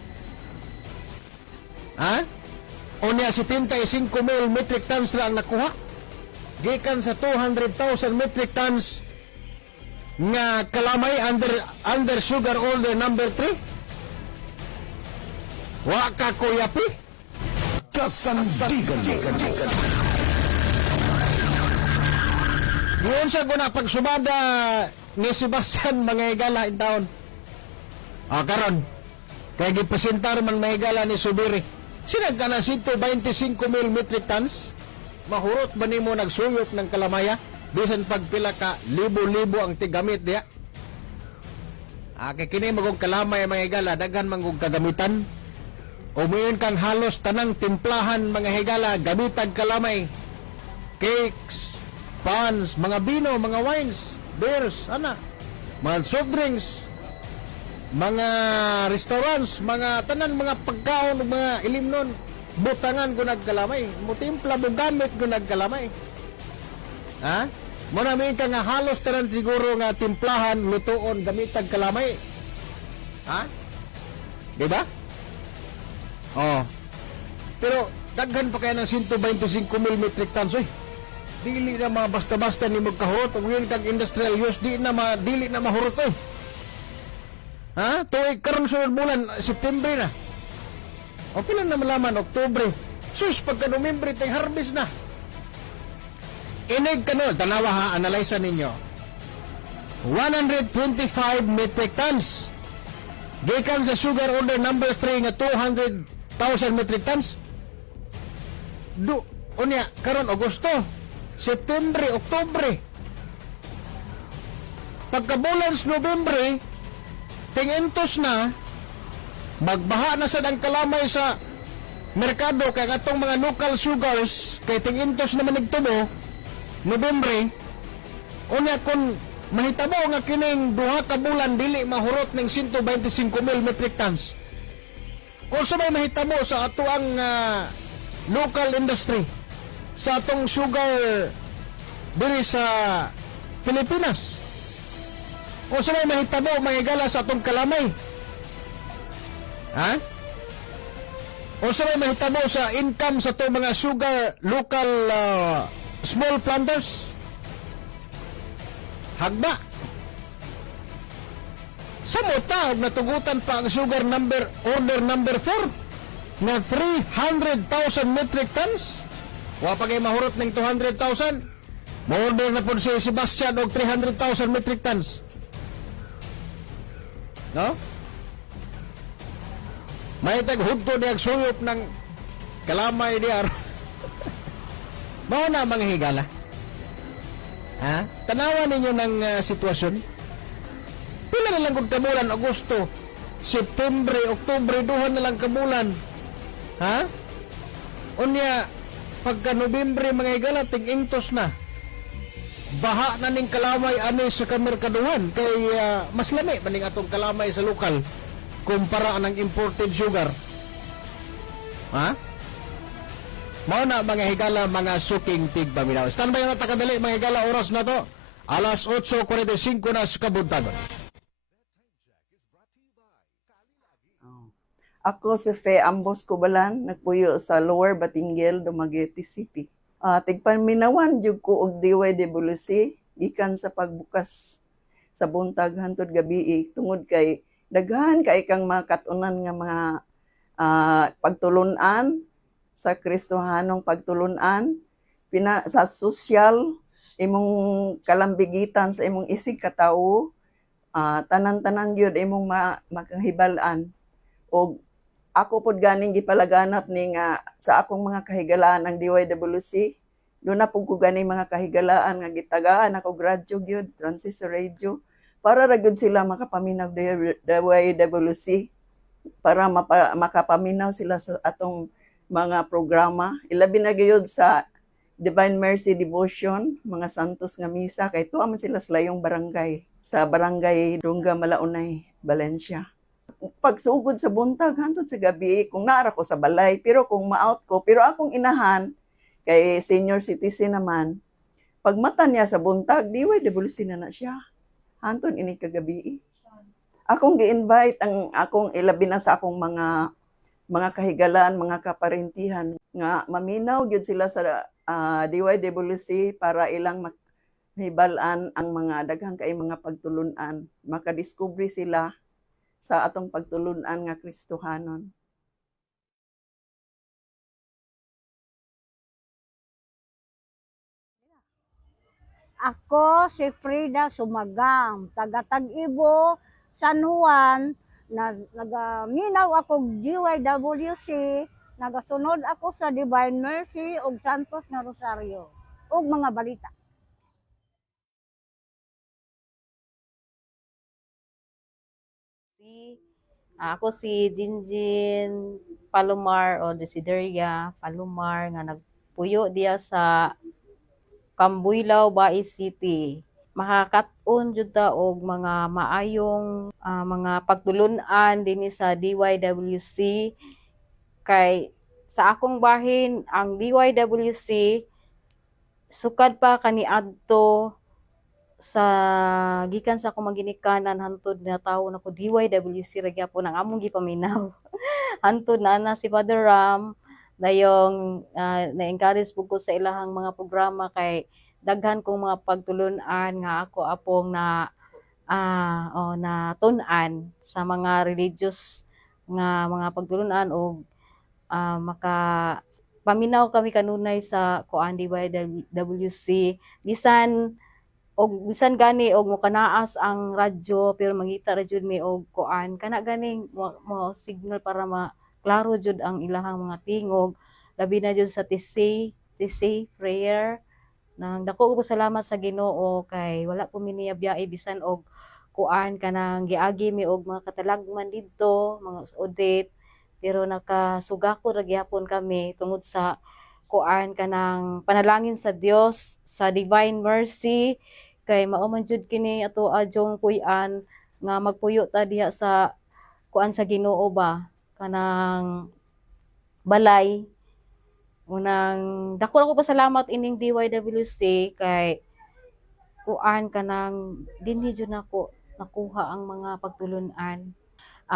Unya 75,000 metric tons lang nakuha. Gikan sa 200,000 metric tons nga kalamay under sugar order number 3. Wa ka kuyapi. Kasandigan. Yun sa guna pagsumada ni Sebastian mga higala in town. Karon kaya gipresentar man mga higala ni Subiri. Sinag ka na 125,000 metric tons? Mahurot ba nimo nagsuyop ng kalamaya? Bisan pagpila ka, libo-libo ang tigamit diya. Kaya kini magong kalamay mga higala, daghan magong kagamitan. Umuyon kang halos tanang timplahan mga higala, gamitag kalamay. Cakes, pans, mga bino, mga wines, beers, mga soft drinks, mga restaurants, mga tanan, mga pagkaon, mga ilimnon, butangan ko nagkalamay. Mutimpla mo gamit ko nagkalamay. Mo namin ka nga halos tanan siguro nga timplahan, lutoon, gamitag kalamay. Diba? Pero daghan pa kaya ng 125,000 metric tons, dili na basta-basta ni magkahurot. Kung yun kag industrial use, dili na mahurot, tuig karon sunod bulan, September na. O pila na malaman, Oktubre. Sus, pagka Nobyembre, ting harvest na. Inig kanol, tanawa analyze ninyo. 125 metric tons. Gikan sa sugar order number 3 nga 200,000 metric tons. Unya, karon Agosto, September, Oktubre. Pagka bulan sa Nobyembre, tingentos na, magbaha na sa dang kalamay sa merkado kay atong mga local sugars kay tingentos naman nagtubo Nobyembre. Unya kung mahitabo nga kining duha ka bulan dili mahurot ng 125,000 metric tons. O sa may mahitabo sa ato ang local industry sa atong sugar diri sa Pilipinas. O sa may mahitabo mahigala sa atong kalamay. O sa may mahitabo sa income sa itong mga sugar local small planters. Hagba. Sa muta, natugutan pa ang sugar order number 4 na 300,000 metric tons. Wa pa kay mahurot ng 200,000. Ma-order na po si Sebastian og 300,000 metric tons. No? May taghudto diag suyop ng kalamay diar. Mao na mga higala. Ha? Tanawan ninyo ng sitwasyon. Pila na lang kung kabulan, Agosto, September, Oktubre, duhan na lang kabulan. Ha? Unya, pagka Nobyembre, mga higala, tig-ingtos na. Baha na ning kalamay ani sa kamerkaduhan. Kay mas lami pa ning atong kalamay sa lokal kumpara ng imported sugar. Ha? Mao na mga higala, mga suking tigpaminaw. Standby na takadali mga higala, oras na to. Alas 8:45 na sa kabuntagon. Ako si Fe Ambos Kubalan, nagpuyo sa Lower Batinguel, Dumaguete City. Tigpaminawan jud ko og DYWC gikan sa pagbukas sa buntag hantod gabi tungod kay daghan kay kang makatunan nga mga pagtulunan sa Kristohanong pagtulunan sa sosyal imong kalambigitan sa imong isig katawo, tanan-tanan gyud imong makahibal-an. Og ako pod ganing gipalaganap ni nga sa akong mga kahigalaan ng DYWC. Doon na po ko ganing mga kahigalaan nga gitagaan ako radyo gyud, transistor radio para ra gyud sila makapaminaw DYWC para makapaminaw sila sa atong mga programa. Ilabi na gyud sa Divine Mercy Devotion, mga santos nga misa kay tuwa man sila sa layong barangay sa barangay Dunga Malaunay, Valencia. Pagsugod sa buntag hantod sa gabi kung naara ko sa balay pero kung ma-out ko pero akong inahan kay senior citizen naman pag mata niya sa buntag DYWC na siya hantod ini kagabi. Akong gi-invite ang akong ilabi na sa akong mga kahigalaan, mga kaparentihan nga maminaw gyud sila sa DYWC para ilang mahibalan ang mga daghang kay mga pagtulunan, makadiskubre sila sa atong pagtulunan nga Kristohanon. Ako si Frida Sumagang, taga Tag-Ibo, San Juan, nagaminaw ako DYWC, nagasunod ako sa Divine Mercy ug Santos nga Rosario ug mga balita. Ako si Jinjin Palomar o Desideria Palomar nga nagpuyo diya sa Cambuilao, Bai City. Makakaton jud ta og mga maayong mga pagtulunan dinhi sa DYWC kay sa akong bahin ang DYWC sukad pa kaniadto sa gikan sa akong maginikanan hantod na tawo nako DYWC ra gyapon ang among gipaminaw. Hantod na si Father Ram dayong na-encourage pud ko sa ilahang mga programa kay daghan kong mga pagtulunan nga ako apong na tun-an sa mga religious nga mga pagtulunan o maka paminaw kami kanunay sa kuan DYWC bisan gani og mo kanaas ang radyo pero mangita ra jud mi og kuan kana ganing mo signal para klaro jud ang ilahang mga tingog labi na jud sa TC prayer nang dako ko salamat sa Ginoo kay wala po miniyabyae bisan og kuan kanang giagi mi og mga katalagman didto mga audit pero nakasugako ra gyapon kami tungod sa kuan kanang panalangin sa Dios sa Divine Mercy kay mao man jud kini ato adjong puy-an nga magpuyo ta diha sa kuan sa Ginoo ba kanang balay unang dako ko pasalamat ining DYWC kay kuan kanang dinhi jud nako nakuha ang mga pagtulunan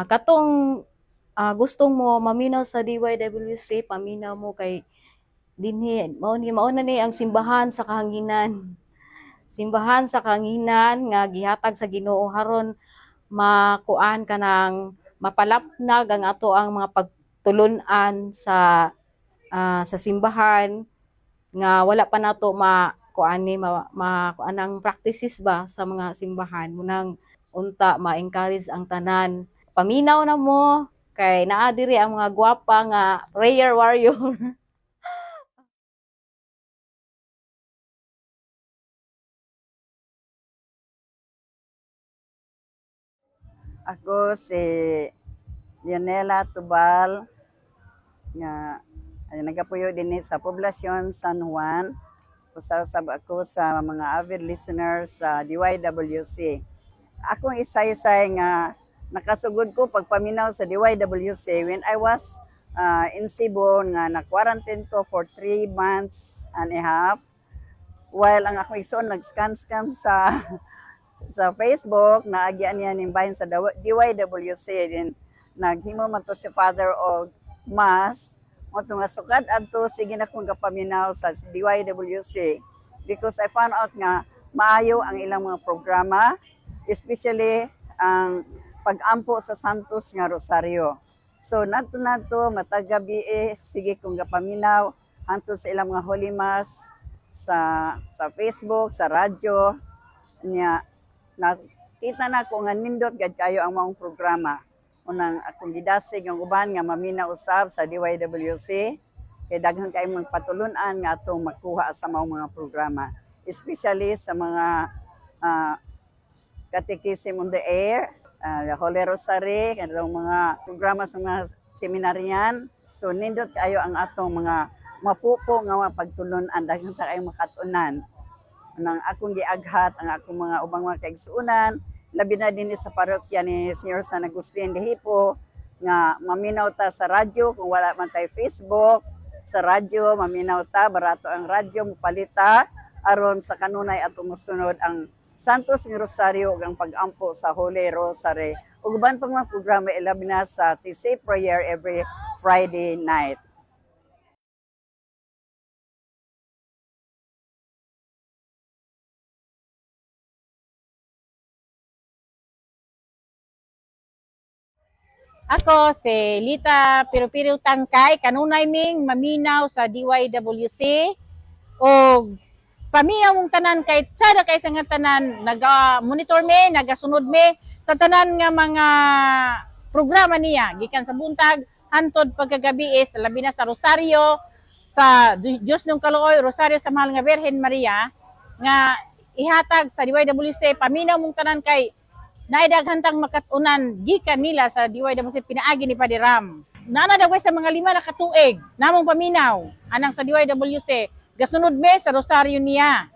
katong gustong mo maminaw sa DYWC paminaw mo kay dinhi mao na ni ang simbahan sa kahanginan nga gihatag sa Ginoo haron makuan ka ng mapalapnag ang ato ang mga pagtulunan sa simbahan nga wala pa nato kuan ang practices ba sa mga simbahan munang unta ma-encourage ang tanan paminaw na mo kay naa diri ang mga gwapa nga prayer warrior. Ako si Dianela Tubal nga nagapuyo din sa poblasyon San Juan. Usab ako sa mga avid listeners sa DYWC. Akong isay-isay nga nakasugod ko pagpaminaw sa DYWC when I was in Cebu nga na-quarantine ko for 3 months and a half. While ang akong igsoon nag-scan sa Facebook, naagyan niya nimbahin sa DYWC, din naghimo man to si Father og Mass, mo nga sukad adto sige na kong kapaminaw sa DYWC because I found out nga maayo ang ilang mga programa, especially ang pag-ampo sa Santos nga Rosario. So nato matagabi sige kong kapaminaw hanto sa ilang mga Holy Mass sa Facebook, sa radyo niya. Nakita na ko nga nindot gad kayo ang mga programa. Unang akong gidasig ang uban nga mamina usab sa DYWC kay daghan kay magpatulunan nga atong makuha sa mga programa, especially sa mga Catechism on the Air, the Holy Rosary, kanang mga programa sa mga seminaryan. So nindot kayo ang atong mga mapupo nga pagtulunan, daghan ta kayo makatunan. Nang akong giaghat ang akong mga ubang mga kaigsuonan, labi na din sa parokya ni Sr. San Agustin de Hippo nga maminaw ta sa radyo kung wala man tay Facebook, sa radyo maminaw ta barato ang radyo mopalita aron sa kanunay ato mosunod ang Santos nga Rosario ug ang pag-ampo sa Holy Rosary. Ug uban pang mga programa ilabi na sa TC prayer every Friday night. Ako si Lita Piru-Piru Tangkay, kanunay ming maminaw sa DYWC o paminaw mong tanan kay tsada kay sa nga tanan naga-monitor me, nagasunod me sa tanan nga mga programa niya gikan sa buntag hantod pagkagabi sa labi na sa Rosario sa Diyos ng Kaluoy, Rosario sa Mahal nga Birhen Maria nga ihatag sa DYWC paminaw mong tanan kay naidaghantang makatunan gikan nila sa DYWC pinaagi ni Padre Ram. Nanadagway sa mga 5 na katuig namong paminaw anang sa DYWC gasunod me sa Rosario niya.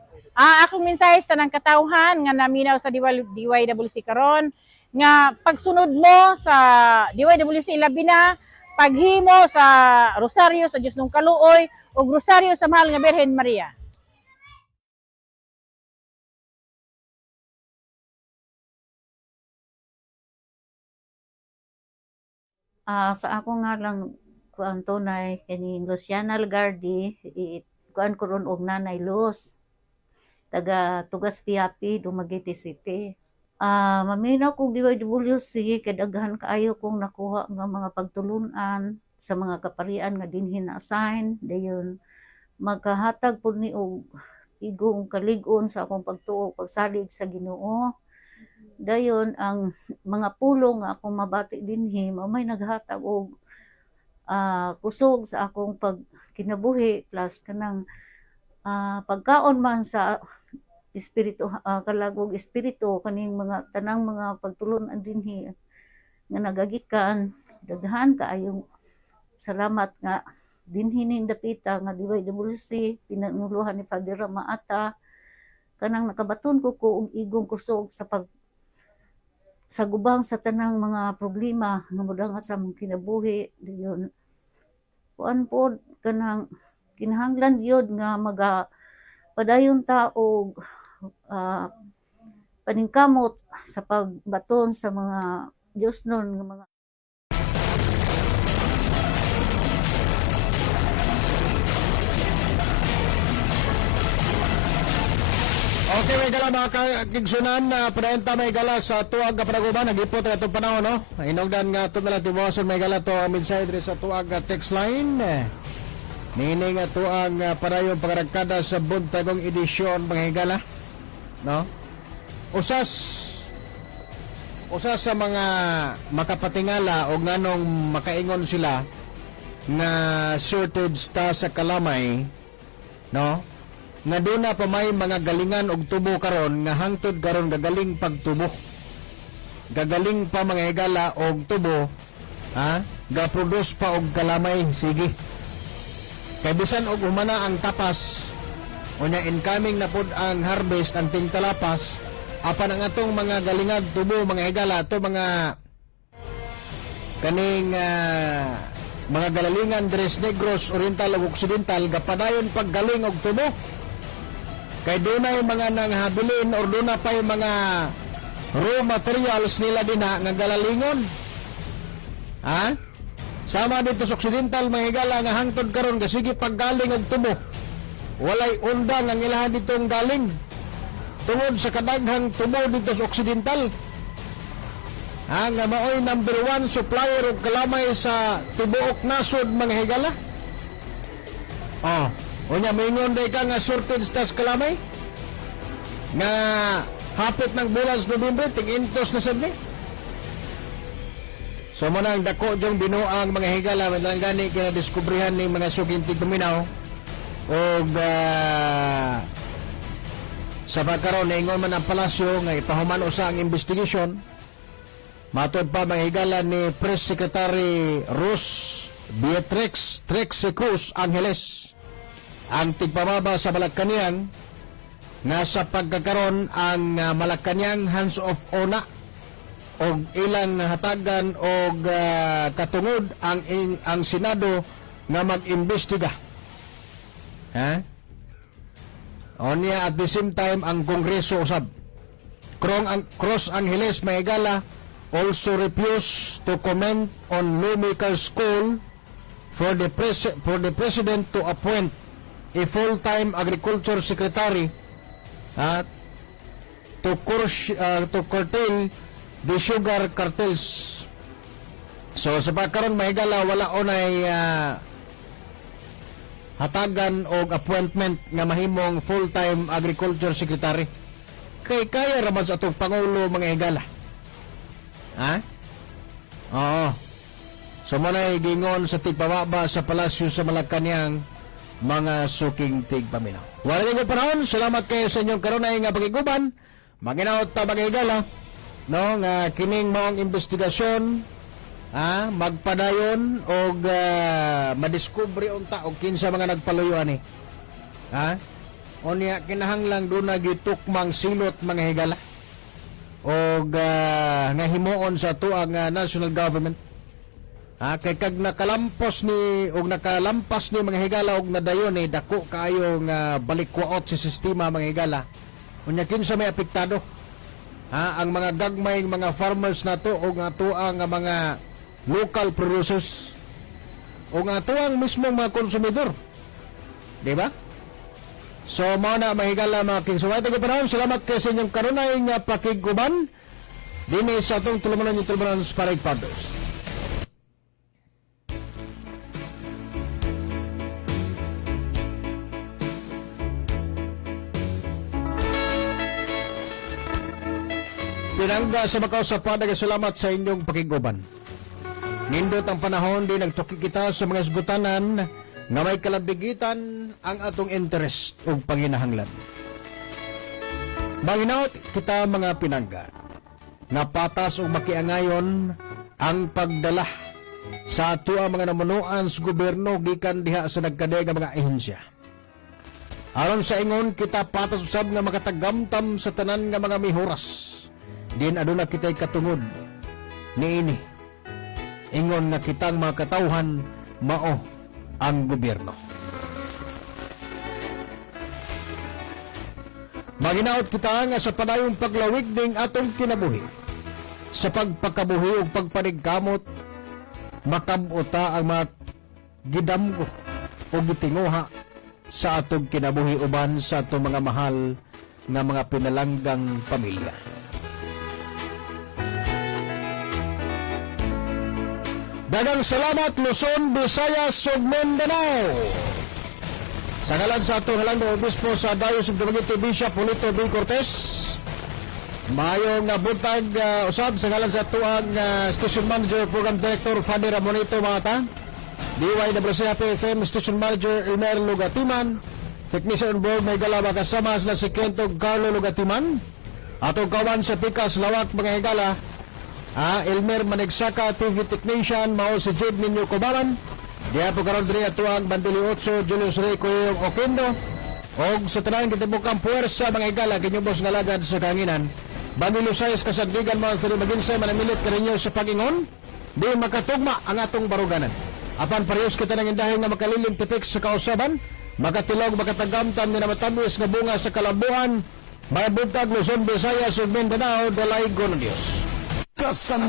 Akong mensahe sa tanang katawhan nga naminaw sa DYWC karon nga pagsunod mo sa DYWC labi na paghimo sa Rosario sa Diyos ng Kaluoy ug Rosario sa Mahal nga Birhen Maria. Sa ako nga lang kuan tunay kini Luciana Algardi kuan ko ron og Nanay Luz taga Tugas Piapi Dumaguete City. Maminaw kog DYWC kay daghan kaayo kong nakuha nga mga pagtulunan sa mga kaparian nga dinhi na-assign dayon magkahatag pud ni og igong kalig-on sa akong pagtuo pagsalig sa Ginoo. Dayon ang mga pulong nga akong mabati dinhi may naghatag og kusog sa akong pagkinabuhi plus kanang pagkaon man sa espiritu kalagog espiritu kaning mga tanang mga pagtulunan dinhi nga nagagikan daghan kaayong salamat nga dinhi ning dapita nga DYWC pinanuluhan ni Padre Ramaata kanang nakabaton ko og igong kusog sa gubang sa tanang mga problema nga modangat sa among kinabuhi dayon kuan pod kanang kinahanglan gyud nga padayon ta og paningkamot sa pagbaton sa mga Diyos nun nga mga Okay, may gala mga kigsunan na padaenta may gala sa tuwag ka panaguban. Nag-ipot na itong panahon, no? Inogdan nga ito nalang tibuason may gala to minsay sa tuwag text line. Nini nga tuwag parayong pagkaragkada sa buntagong edisyon mga higala, no? Usas sa mga makapatingala o nganong makaingon sila na shortage ta sa kalamay, no? Nga doon na pa may mga galingan og tubo karon nga hangtod karon gagaling pagtubo. Gagaling pa mga higala og tubo, ha? Ga-produce pa og kalamay, sige. Kay bisan og humana ang tapas, unya incoming na pod ang harvest ang tingtalapas, apan ang atong mga galingag tubo mga higala to mga kaning mga galalingan Tres Negros, Oriental ug Occidental gapadayon paggaling og tubo. Kay dunay mga nanghabilin or duna pa yung mga raw materials nila dinha nga galalingon. Ha? Sama dito sa Occidental mga higala nga hangtod karon gasige paggaling og tubo. Walay undang ang ilahan ditong galing. Tungod sa kadaghang tubo dito sa Occidental. Nga maoy number 1 supplier og kalamay sa tibuok nasod mga higala. Unya mingon day ka nga shortage tas kalamay nga hapit ng bulan sa Nobyembre tig-intos na sad ni. So mo nang dako jong binuang mga higala lang gani kinadiskubrihan ni mga sugintig paminaw og sa pagkaroon naingon man ang palasyo nga ipahuman usa ang investigation. Matod pa mga higala ni Press Secretary Rus Beatrix Trexie Cruz Angeles ang tigpamaba sa Malacañang nga sa pagkakaroon ang Malacañang hands off ona og ilang hatagan og katungod ang Senado nga mag-imbestiga. Ha? Onya at the same time ang Kongreso usab. Cross Angeles Maygala also refused to comment on lawmakers' call for the president to appoint a full-time agriculture secretary to curtail the sugar cartels. So sa pagkaroon mahigala wala onay hatagan og appointment nga mahimong full-time agriculture secretary. Kaya raman sa atong pangulo mga higala. Ha? Oo. So manay gingon sa tigpababa sa palasyo sa Malacañang mga suking tigpaminaw. Wala nyo panahon, salamat kayo sa inyong karunay nga pagiguban. Maginaot ta mga higala, no, nga kining maong investigasyon, magpadayon og madiskubre unta og kinsa mga nagpaluyo ani. Unya kinahanglang do na gitukmang silot mga higala og nga himuon sa tuang national government. Kay kag nakalampas ni mga higala og nadayon ni dako kaayo nga balikwaot sa sistema mga higala. Unya kinsa may apektado? Ang mga gagmay mga farmers nato og nga tuang nga mga local producers o nga tuang mismong mga konsumidor. Di ba? So mao na mahigala mga kingsumay taga panahon. Salamat kay sa inyong karunay nga pakiguban dinhi sa atong tulumanon sa Parade Powders. Pinangga sa Macau sa salamat sa inyong pakiguban. Nindot ang panahon din nagtuki kita sa mga isgutanan na may kalambigitan ang atong interest o panginahanglan. Manginaot kita mga pinangga, napatas o makiangayon ang pagdala sa ato ang mga namunuan sa gobyerno gikan diha sa nagkadega mga ehensya. Aron sa ingon kita patas usab nga makatagamtam sa tanan nga mga mihuras. Din aduna kita'y katungod niini. Ingon nga kitang mga katawhan mao ang gobyerno. Maginaot kita nga sa padayong paglawig ning atong kinabuhi. Sa pagpakabuhi ug pagpanigkamot, makabuta ang mga gidamgo o gitinguha sa atong kinabuhi uban sa atong mga mahal nga mga pinalanggang pamilya. Daghang salamat Luzon, Visayas, ug Mindanao. Sa ngalan sa atong halangdong obispo sa Diocese of Dumaguete, Bishop Polito B. Cortez, mayong buntag usab sa ngalan sa tuang Station Manager, Program Director Fanny Ramonito Mata, DYWC FM Station Manager Elmer Lugatiman, Technician on board may galawa kasama sila si Kento Carlo Lugatiman, atong kawan sa Pikas Lawak mga higala, Elmer Manegsaka, TV Technician, mao si Jude Minyo Cobalan, diya po karon diri atuang Bandili 8, Julius Rey Coyong Oquendo, og sa tanan kitibukang puwersa mga higala kinyubos nga lagad sa kanginan. Bandili 6 kasadgigan mga tuli maginsay manamilit kaninyo sa pag-ingon, di makatugma ang atong baruganan. Apan parehas kita nang indahin nga makaliling tipik sa kausaban, makatilog makatagamtam ni namatamis nga bunga sa kalambuan, may buntag Luzon, Visayas ug Mindanao, dalay gono Dios. Kasan